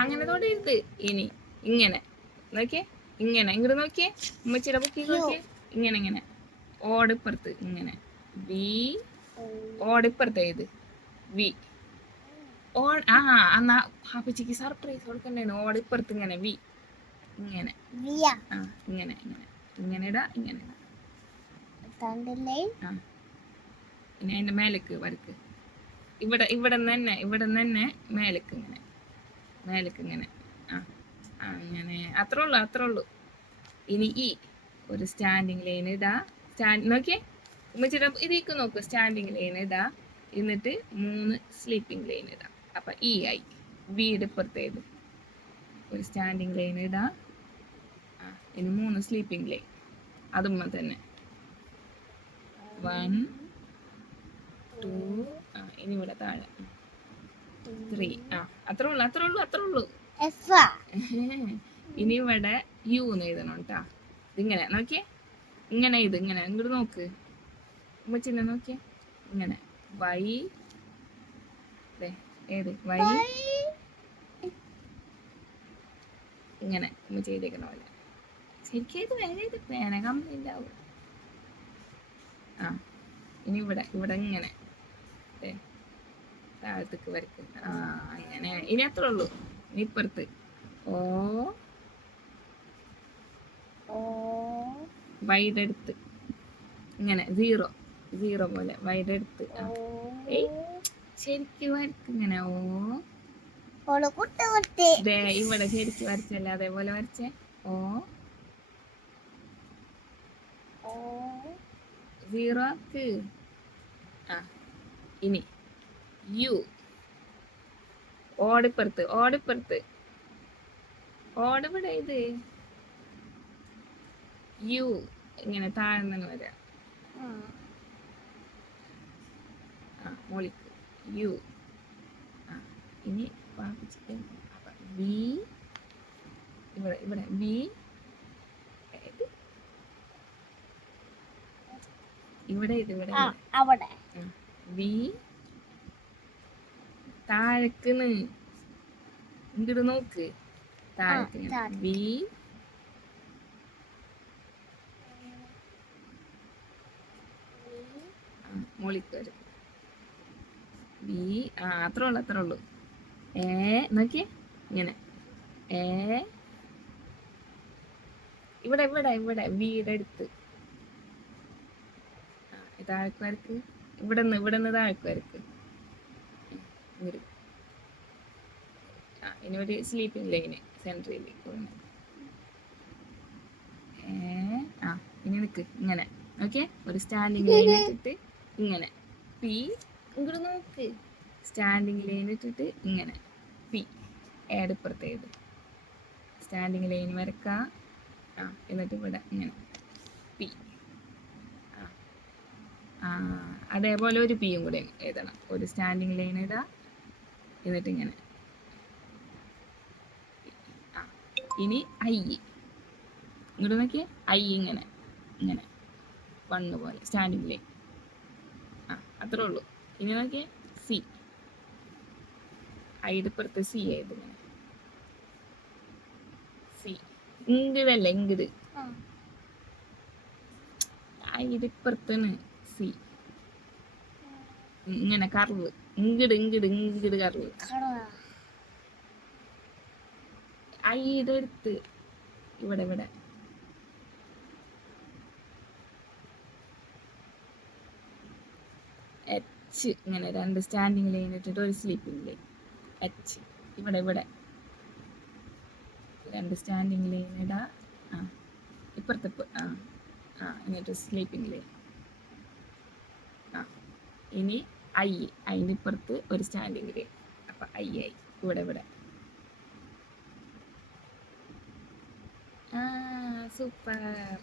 അങ്ങനെ തൊടരുത്. ഇനി ഇങ്ങനെ നോക്കിയേ, ഇങ്ങനെ ഇങ്ങോട്ട് നോക്കിയേ, ഉമ്മച്ചിയുടെ ബുക്കിൽ നോക്കിയേ, ഇങ്ങനെ ഇങ്ങനെ ഓടിപ്പുറത്ത് ഇങ്ങനെ വി, ഓടിപ്പുറത്ത് ഏത് വി ഓ. ആ എന്നാ പാപ്പച്ചിക്ക് സർപ്രൈസ് കൊടുക്കണ്ടേണ്. ഓടിപ്പുറത്ത് ഇങ്ങനെ വി, ഇങ്ങനെ ആ ഇങ്ങനെ ഇങ്ങനെ ഇങ്ങനെ ഇടാ, ഇങ്ങനെ ഇടാ. ആ ഇനി അതിന്റെ മേലേക്ക് വരക്ക്. ഇവിടെ ഇവിടെ തന്നെ മേലേക്ക് ഇങ്ങനെ, മേലേക്ക് ഇങ്ങനെ. ആ അങ്ങനെ അത്രേ ഉള്ളൂ, അത്രേ ഉള്ളൂ. ഇനി ഈ ഒരു സ്റ്റാൻഡിങ് ലൈൻ ഇടാ. നോക്കിയേ ഉമ്മച്ചിയുടെ ഇതിലേക്ക് നോക്ക്. സ്റ്റാൻഡിങ് ലൈൻ ഇടാ, എന്നിട്ട് 3 സ്ലീപ്പിംഗ് ലൈൻ ഇടാ. അപ്പൊ ഈ ആയി. വീട് പുറത്തേത് ഒരു സ്റ്റാൻഡിങ് ലൈൻ ഇടാ. ഇനി 3 സ്ലീപ്പിംഗ് ലൈൻ അതുമ്മ തന്നെ 1 2. ഇനി ഇവിടെ താഴെ 3. അത്രേ ഉള്ളൂ, അത്രേ ഉള്ളൂ, അത്രേ ഉള്ളൂ. ഇനി ഇവിടെ യു എന്ന് എഴുതണം കേട്ടാ. ഇതിങ്ങനെ നോക്കിയേ, ഇങ്ങനെ ഇത് ഇങ്ങനെ ഇങ്ങോട്ട് നോക്ക്, ഉമ്മച്ചിനെ നോക്കിയേ, ഇങ്ങനെ വൈ ഏത് വൈ ഇങ്ങനെ ഉമ്മ ചെയ്തേക്കണ പോലെ. ശരിക്കും ഇത് വേഗം ഇത് പേന കംപ്ലൈന്റ് ആവും. ഇനി ഇവിടെ ഇവിടെ ഇങ്ങനെ താഴത്തേക്ക് വരയ്ക്കും. അങ്ങനെ ഇനി അത്രേ ഉള്ളൂ. ഇനി ഇപ്പുറത്ത് ഓ വൈഡ് എടുത്ത് ഇങ്ങനെ 0 പോലെ വൈഡ് എടുത്ത് ശരിക്കും വരയ്ക്കും ഇങ്ങനെ. ഓ ഇവിടെ ശരിക്കും വരച്ചല്ലേ, അതേപോലെ വരച്ചേ. ഓ 0 ആക്ക്. ഇനി യു ഓടിപ്പുറത്ത്, ഓടിപ്പുറത്ത് ഓടിവിടെ ഇത് യു ഇങ്ങനെ താഴ്ന്നു വരാം. മോളിക്ക് യു. ഇനി വി ഇവിടെ ഇവിടെ വി ഇവിടെ ഇത് ഇവിടെ വി താഴേക്കുന്ന് ഇങ്ങോട്ട് നോക്ക്, താഴേക്ക് വി മോളിക്ക് വരും വി. അത്രേ ഉള്ളൂ, അത്രേ ഉള്ളൂ. നോക്കിയേ ഇങ്ങനെ ഇവിടെ ഇവിടെ ഇവിടെ വീടെ എടുത്ത് താഴേക്ക് വരക്ക്. ഇവിടെ നിന്ന് താഴേക്ക് വരക്ക്. ഇനി ഒരു സ്ലീപ്പിംഗ് ലൈന് സെൻട്രലിലേക്ക് വന്ന് ഇനി നിൽക്ക് ഇങ്ങനെ. ഓക്കെ, ഒരു സ്റ്റാൻഡിങ് ലൈൻ ഇട്ടിട്ട് ഇങ്ങനെ പി ഇങ്ങോട്ട് നോക്ക്. സ്റ്റാൻഡിങ് ലൈൻ ഇട്ടിട്ട് ഇങ്ങനെ പി ഏടിപ്പുറത്തേത് സ്റ്റാൻഡിങ് ലൈൻ വരക്കാം. എന്നിട്ട് ഇവിടെ ഇങ്ങനെ പി. അതേപോലെ ഒരു പിയും കൂടെ എഴുതണം. ഒരു സ്റ്റാൻഡിങ് ലൈൻ ഇടാ, എന്നിട്ട് ഇങ്ങനെ. ഇനി ഐ ഇങ്ങോട്ട് നോക്കിയേ, ഐ ഇങ്ങനെ ഇങ്ങനെ 1 പോലെ സ്റ്റാൻഡിങ് ലൈൻ. അത്രേ ഉള്ളൂ. ഇനി നോക്കിയേ സി, ഐഡിപ്പുറത്ത് സി ആയത് ഇങ്ങനെ സി. ഇങ്ങടല്ല ഇങ്ങട്, ഐഡിപ്പുറത്താണ് സി. ഇങ്ങനെ കർവ് ഇങ്ങട് ഇങ്ങട് ഇങ്ങട് കർവ്. ഐയുടെ അടുത്ത് ഇവിടെ ഇവിടെ എച്ച് ഇങ്ങനെ 2 സ്റ്റാൻഡിങ് ലൈൻ ഇട്ടിട്ട് ഒരു സ്ലീപ്പിംഗ് ലൈൻ. എച്ച് ഇവിടെ ഇവിടെ 2 സ്റ്റാൻഡിങ് ലൈൻ ഇടാ. ഇപ്പുറത്തെ എന്നിട്ട് സ്ലീപ്പിംഗ് ലൈൻ. ഇനി ഐ, അതിൻ്റെ ഇപ്പുറത്ത് ഒരു സ്റ്റാൻഡിങ് ലൈൻ. അപ്പം ഐ ആയി ഇവിടെ ഇവിടെ. സൂപ്പർ.